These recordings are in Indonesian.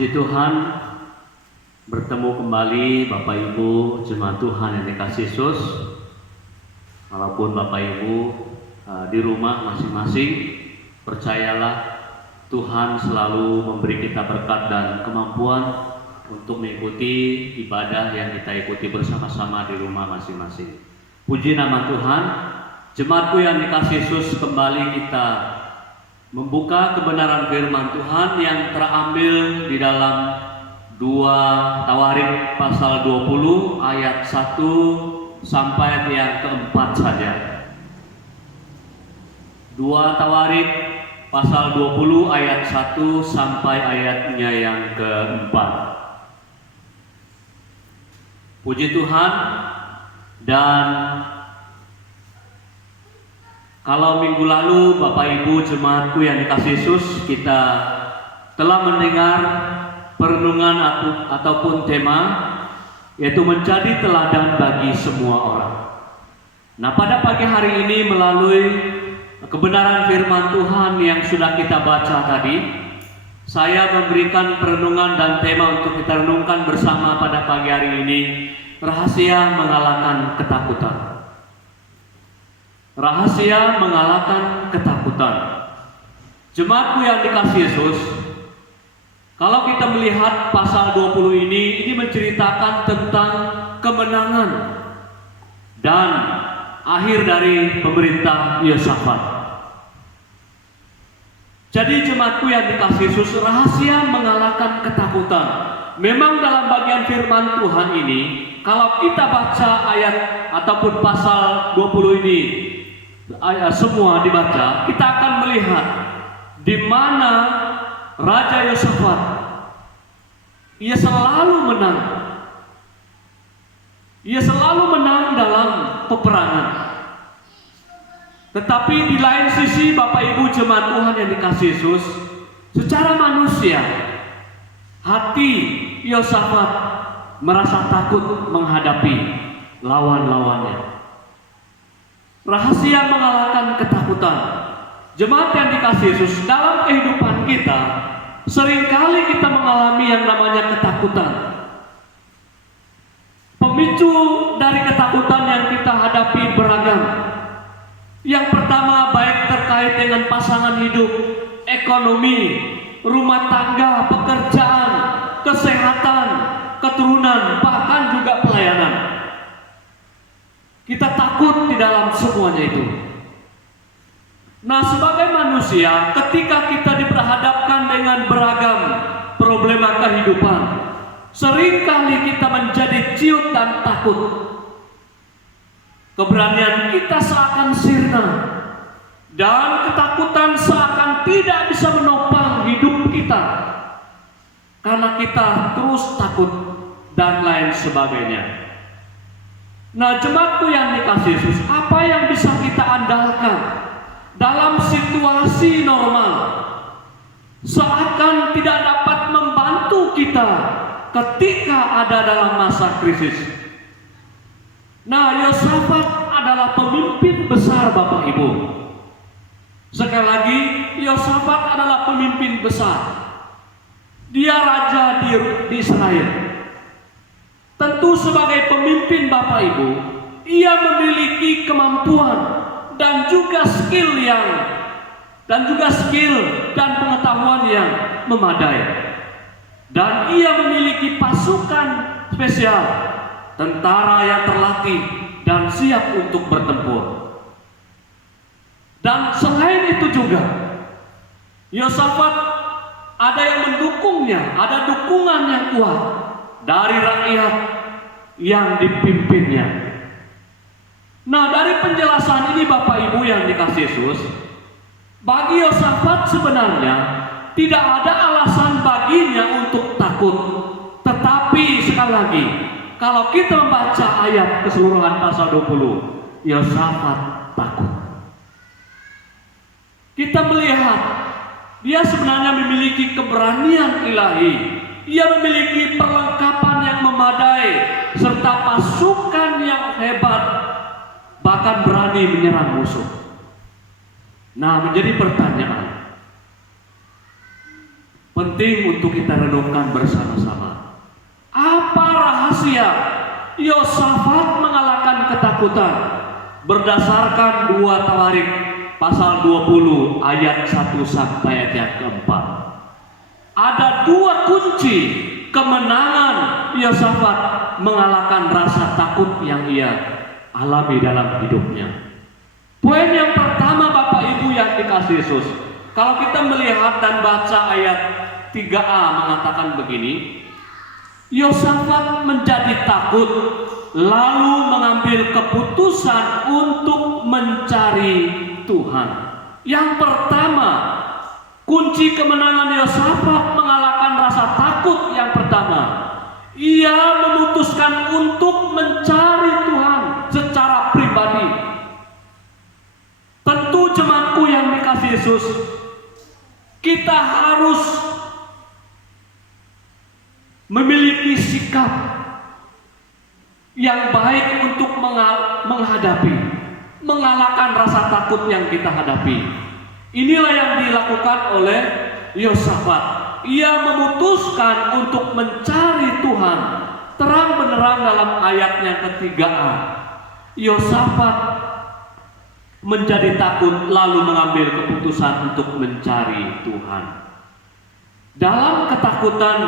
Puji Tuhan, bertemu kembali Bapak Ibu jemaat Tuhan yang dikasihi Yesus. Walaupun Bapak Ibu di rumah masing-masing, percayalah Tuhan selalu memberi kita berkat dan kemampuan untuk mengikuti ibadah yang kita ikuti bersama-sama di rumah masing-masing. Puji nama Tuhan. Jemaatku yang dikasihi Yesus, kembali kita membuka kebenaran firman Tuhan yang terambil di dalam 2 Tawarik pasal 20 ayat 1 sampai yang keempat saja. 2 Tawarik pasal 20 ayat 1 sampai ayatnya yang keempat. Puji Tuhan. Dan kalau minggu lalu Bapak Ibu jemaatku yang dikasihi Yesus, kita telah mendengar perenungan ataupun tema, yaitu menjadi teladan bagi semua orang. Nah, pada pagi hari ini melalui kebenaran firman Tuhan yang sudah kita baca tadi, saya memberikan perenungan dan tema untuk kita renungkan bersama pada pagi hari ini, rahasia mengalahkan ketakutan. Rahasia mengalahkan ketakutan. Jemaatku yang dikasihi Yesus, kalau kita melihat pasal 20 ini menceritakan tentang kemenangan dan akhir dari pemerintah Yosafat. Jadi jemaatku yang dikasihi Yesus, rahasia mengalahkan ketakutan. Memang dalam bagian firman Tuhan ini, kalau kita baca ayat ataupun pasal 20 ini, ayat semua dibaca, kita akan melihat di mana Raja Yosafat ia selalu menang. Ia selalu menang dalam peperangan. Tetapi di lain sisi Bapak Ibu jemaat Tuhan yang dikasihi Yesus, secara manusia hati Yosafat merasa takut menghadapi lawan-lawannya. Rahasia mengalahkan ketakutan. Jemaat yang dikasihi Yesus, dalam kehidupan kita seringkali kita mengalami yang namanya ketakutan. Pemicu dari ketakutan yang kita hadapi beragam. Yang pertama, baik terkait dengan pasangan hidup, ekonomi, rumah tangga, pekerjaan, kesehatan, keturunan, bahkan juga pelayanan. Kita takut di dalam semuanya itu. Nah, sebagai manusia, ketika kita diperhadapkan dengan beragam problema kehidupan, seringkali kita menjadi ciut dan takut. Keberanian kita seakan sirna, dan ketakutan seakan tidak bisa menopang hidup kita, karena kita terus takut dan lain sebagainya. Nah, jemaatku yang dikasihi Yesus, apa yang bisa kita andalkan dalam situasi normal seakan tidak dapat membantu kita ketika ada dalam masa krisis? Nah, Yosafat adalah pemimpin besar Bapak Ibu. Sekali lagi, Yosafat adalah pemimpin besar. Dia raja di Israel. Tentu sebagai pemimpin Bapak Ibu, ia memiliki kemampuan dan juga skill dan pengetahuan yang memadai. Dan ia memiliki pasukan spesial, tentara yang terlatih dan siap untuk bertempur. Dan selain itu juga, Yosafat ada yang mendukungnya, ada dukungan yang kuat dari rakyat yang dipimpinnya. Nah, dari penjelasan ini Bapak Ibu yang dikasihi Yesus, bagi Yosafat sebenarnya tidak ada alasan baginya untuk takut. Tetapi sekali lagi, kalau kita membaca ayat keseluruhan pasal 20, Yosafat takut. Kita melihat dia sebenarnya memiliki keberanian ilahi. Ia memiliki perlengkapan yang memadai serta pasukan yang hebat, bahkan berani menyerang musuh. Nah, menjadi pertanyaan, penting untuk kita renungkan bersama-sama. Apa rahasia Yosafat mengalahkan ketakutan? Berdasarkan 2 Tawarik pasal 20 ayat 1 sampai ayat yang keempat. Ada 2 kunci kemenangan Yosafat mengalahkan rasa takut yang ia alami dalam hidupnya. Poin yang pertama, Bapak Ibu yang dikasihi Yesus, kalau kita melihat dan baca ayat 3a mengatakan begini, Yosafat menjadi takut lalu mengambil keputusan untuk mencari Tuhan. Yang pertama, kunci kemenangan Yosafat mengalahkan rasa takut yang pertama, ia memutuskan untuk mencari Tuhan secara pribadi. Tentu jemaatku yang dikasihi Yesus, kita harus memiliki sikap yang baik untuk mengalahkan rasa takut yang kita hadapi. Inilah yang dilakukan oleh Yosafat. Ia memutuskan untuk mencari Tuhan. Terang benerang dalam ayat yang ketiga-a, Yosafat menjadi takut lalu mengambil keputusan untuk mencari Tuhan. Dalam ketakutan,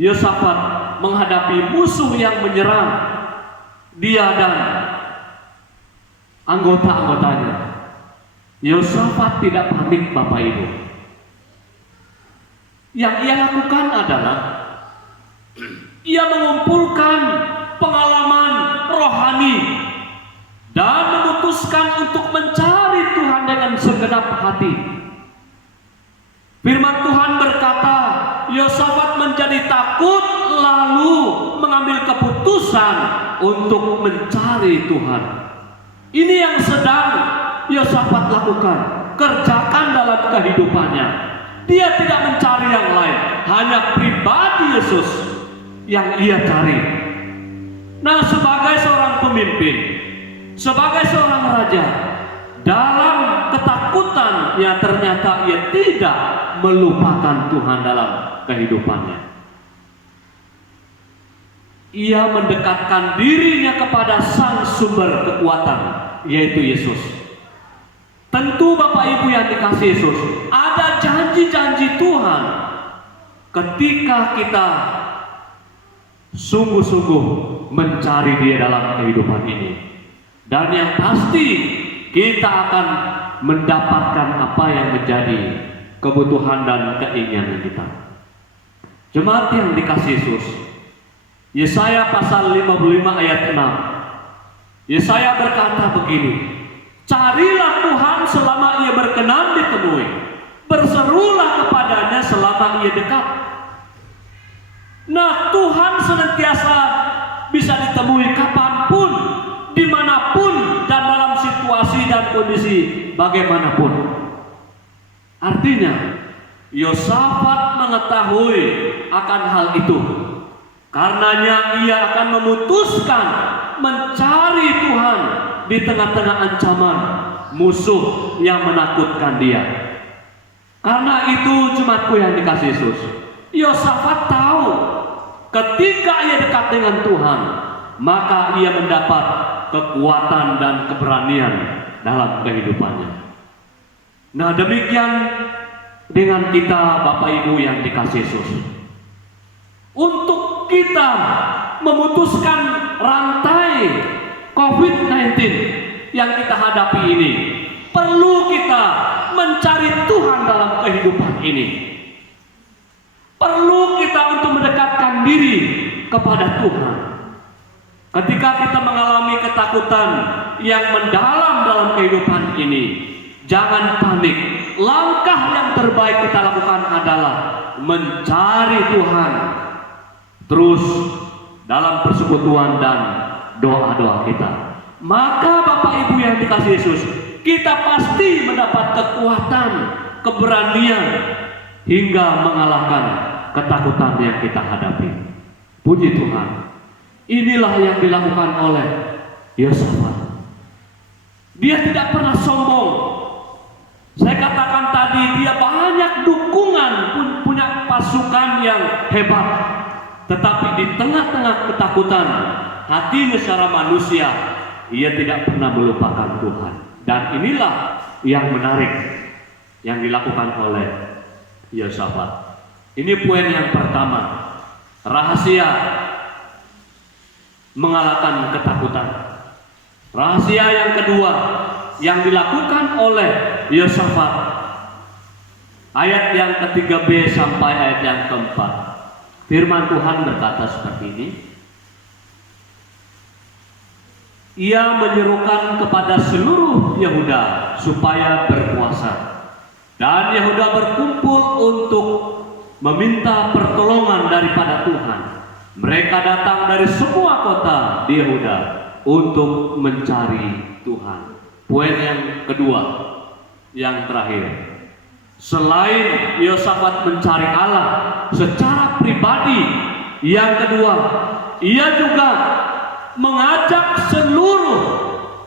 Yosafat menghadapi musuh yang menyerang dia dan anggota-anggotanya. Yosafat tidak panik, Bapak Ibu. Yang ia lakukan adalah ia mengumpulkan pengalaman rohani dan memutuskan untuk mencari Tuhan dengan segenap hati. Firman Tuhan berkata, Yosafat menjadi takut lalu mengambil keputusan untuk mencari Tuhan. Ini yang sedang Yosafat lakukan, kerjakan dalam kehidupannya. Dia tidak mencari yang lain, hanya pribadi Yesus yang ia cari. Nah, sebagai seorang pemimpin, sebagai seorang raja, dalam ketakutan ya ternyata ia tidak melupakan Tuhan dalam kehidupannya. Ia mendekatkan dirinya kepada sang sumber kekuatan, yaitu Yesus. Tentu Bapak Ibu yang dikasihi Yesus, ada janji-janji Tuhan ketika kita sungguh-sungguh mencari Dia dalam kehidupan ini. Dan yang pasti kita akan mendapatkan apa yang menjadi kebutuhan dan keinginan kita. Jemaat yang dikasihi Yesus, Yesaya pasal 55 ayat 6. Yesaya berkata begini, carilah Tuhan selama ia berkenan ditemui, berserulah kepadanya selama ia dekat. Nah, Tuhan senantiasa bisa ditemui kapanpun, dimanapun, dan dalam situasi dan kondisi bagaimanapun. Artinya, Yosafat mengetahui akan hal itu. Karenanya ia akan memutuskan mencari Tuhan di tengah-tengah ancaman musuh yang menakutkan dia. Karena itu jemaatku yang dikasihi Yesus, Yosafat tahu ketika ia dekat dengan Tuhan, maka ia mendapat kekuatan dan keberanian dalam kehidupannya. Nah, demikian dengan kita Bapak Ibu yang dikasihi Yesus. Untuk kita memutuskan rantai COVID-19 yang kita hadapi ini, perlu kita mencari Tuhan dalam kehidupan ini. Perlu kita untuk mendekatkan diri kepada Tuhan. Ketika kita mengalami ketakutan yang mendalam dalam kehidupan ini, jangan panik. Langkah yang terbaik kita lakukan adalah mencari Tuhan terus dalam persekutuan dan doa-doa kita. Maka Bapak Ibu yang dikasihi Yesus, kita pasti mendapat kekuatan, keberanian hingga mengalahkan ketakutan yang kita hadapi. Puji Tuhan. Inilah yang dilakukan oleh Yosafat. Dia tidak pernah sombong. Saya katakan tadi, dia banyak dukungan gabungan, punya pasukan yang hebat. Tetapi di tengah-tengah ketakutan hatinya secara manusia, ia tidak pernah melupakan Tuhan. Dan inilah yang menarik yang dilakukan oleh Yosafat. Ini poin yang pertama, rahasia mengalahkan ketakutan. Rahasia yang kedua yang dilakukan oleh Yosafat, ayat yang ketiga B sampai ayat yang keempat. Firman Tuhan berkata seperti ini. Ia menyerukan kepada seluruh Yehuda supaya berpuasa, dan Yehuda berkumpul untuk meminta pertolongan daripada Tuhan. Mereka datang dari semua kota di Yehuda untuk mencari Tuhan. Poin yang kedua, yang terakhir, selain Yosafat mencari Allah secara pribadi, yang kedua, ia juga mengajak seluruh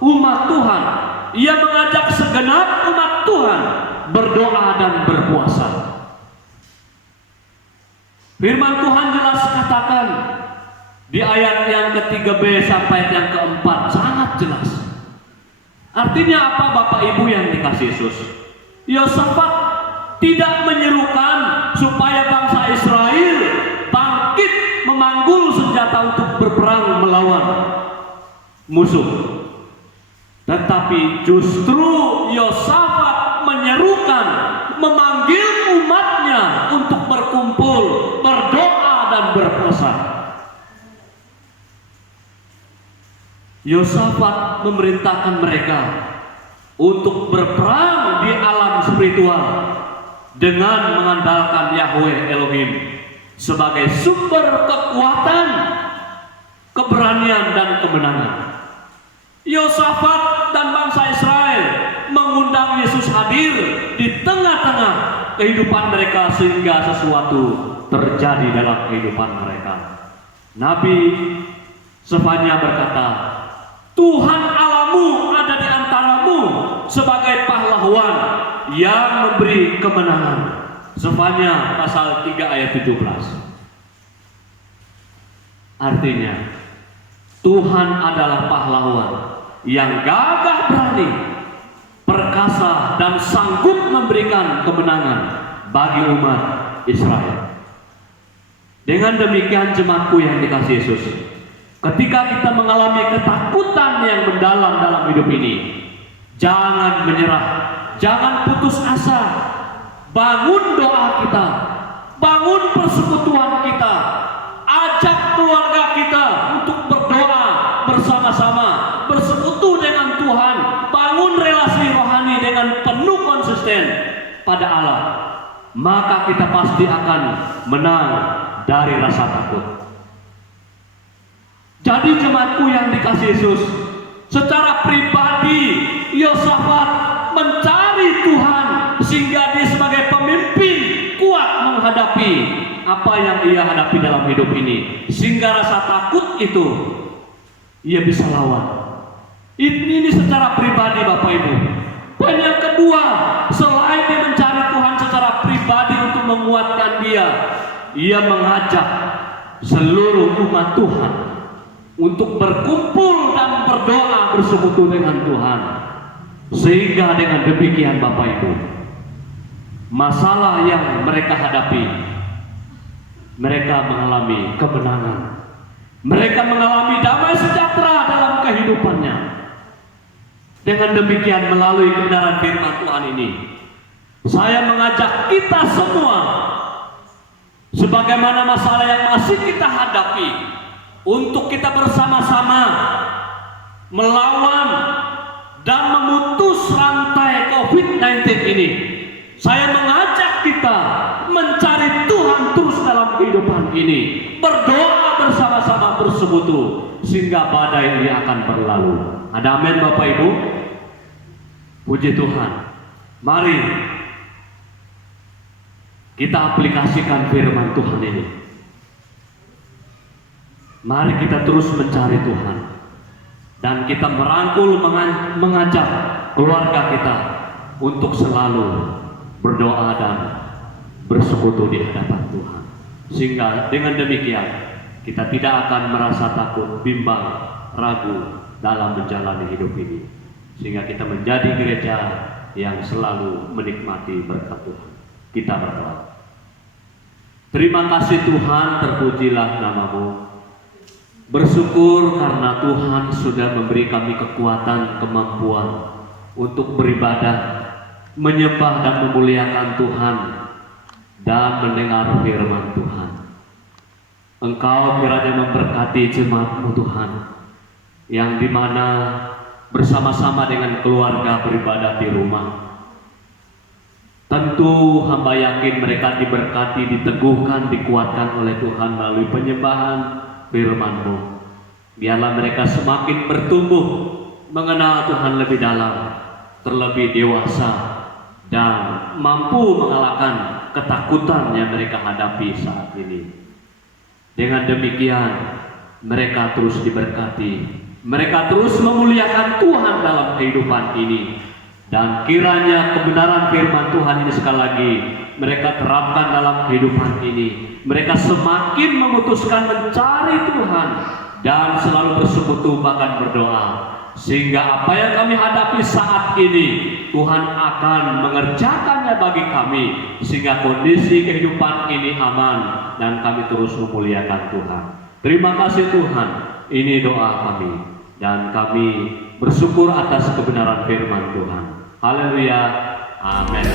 umat Tuhan. Ia mengajak segenap umat Tuhan berdoa dan berpuasa. Firman Tuhan jelas katakan di ayat yang ketiga B sampai yang keempat, sangat jelas. Artinya apa Bapak Ibu yang dikasih Yesus? Yosafat tidak menyerukan supaya bangsa Israel bangkit memanggul senjata untuk berperang melawan musuh. Tetapi justru Yosafat menyerukan, memanggil umatnya untuk berkumpul, berdoa dan berpuasa. Yosafat memerintahkan mereka untuk berperang di alam spiritual dengan mengandalkan Yahweh Elohim sebagai sumber kekuatan, keberanian dan kemenangan. Yosafat dan bangsa Israel mengundang Yesus hadir di tengah-tengah kehidupan mereka sehingga sesuatu terjadi dalam kehidupan mereka. Nabi Sefanya berkata, Tuhan Allahmu ada di antaramu sebagai pahlawan yang memberi kemenangan. Sefanya pasal 3 ayat 17. Artinya Tuhan adalah pahlawan yang gagah berani, perkasa dan sanggup memberikan kemenangan bagi umat Israel. Dengan demikian jemaatku yang dikasihi Yesus, ketika kita mengalami ketakutan yang mendalam dalam hidup ini, jangan menyerah, jangan putus asa. Bangun doa kita, bangun persekutuan kita, ajak keluarga kita untuk berdoa bersama-sama, bersekutu dengan Tuhan, bangun relasi rohani dengan penuh konsisten pada Allah. Maka kita pasti akan menang dari rasa takut. Jadi jemaatku yang dikasihi Yesus, secara pribadi Yosafat mencari Tuhan sehingga dia sebagai pemimpin kuat menghadapi apa yang ia hadapi dalam hidup ini, sehingga rasa takut itu ia bisa lawan. Ini secara pribadi Bapak Ibu. Dan yang kedua, selain dia mencari Tuhan secara pribadi untuk menguatkan dia, ia mengajak seluruh umat Tuhan untuk berkumpul dan berdoa bersekutu dengan Tuhan. Sehingga dengan demikian Bapak Ibu, masalah yang mereka hadapi, mereka mengalami kemenangan. Mereka mengalami damai sejahtera dalam kehidupannya. Dengan demikian melalui kebenaran firman Tuhan ini, saya mengajak kita semua, sebagaimana masalah yang masih kita hadapi, untuk kita bersama-sama melawan dan memutus rantai COVID-19 ini. Saya mengajak kita mencari Tuhan terus dalam kehidupan ini, berdoa bersama-sama bersekutu sehingga badai ini akan berlalu. Ada amin Bapak Ibu? Puji Tuhan. Mari kita aplikasikan firman Tuhan ini. Mari kita terus mencari Tuhan, dan kita merangkul, mengajak keluarga kita untuk selalu berdoa dan bersekutu di hadapan Tuhan. Sehingga dengan demikian kita tidak akan merasa takut, bimbang, ragu dalam menjalani hidup ini. Sehingga kita menjadi gereja yang selalu menikmati berkat Tuhan. Kita berdoa. Terima kasih Tuhan, terpujilah nama-Mu. Bersyukur karena Tuhan sudah memberi kami kekuatan, kemampuan untuk beribadah, menyembah dan memuliakan Tuhan, dan mendengar firman Tuhan. Engkau kiranya memberkati jemaat-Mu Tuhan, yang dimana bersama-sama dengan keluarga beribadah di rumah. Tentu hamba yakin mereka diberkati, diteguhkan, dikuatkan oleh Tuhan melalui penyembahan firman-Mu. Biarlah mereka semakin bertumbuh, mengenal Tuhan lebih dalam, terlebih dewasa, dan mampu mengalahkan ketakutan yang mereka hadapi saat ini. Dengan demikian, mereka terus diberkati, mereka terus memuliakan Tuhan dalam kehidupan ini. Dan kiranya kebenaran firman Tuhan ini sekali lagi mereka terapkan dalam kehidupan ini. Mereka semakin memutuskan mencari Tuhan dan selalu bersekutu bahkan berdoa. Sehingga apa yang kami hadapi saat ini Tuhan akan mengerjakannya bagi kami, sehingga kondisi kehidupan ini aman dan kami terus memuliakan Tuhan. Terima kasih Tuhan, ini doa kami dan kami bersyukur atas kebenaran firman Tuhan. Haleluya, amin.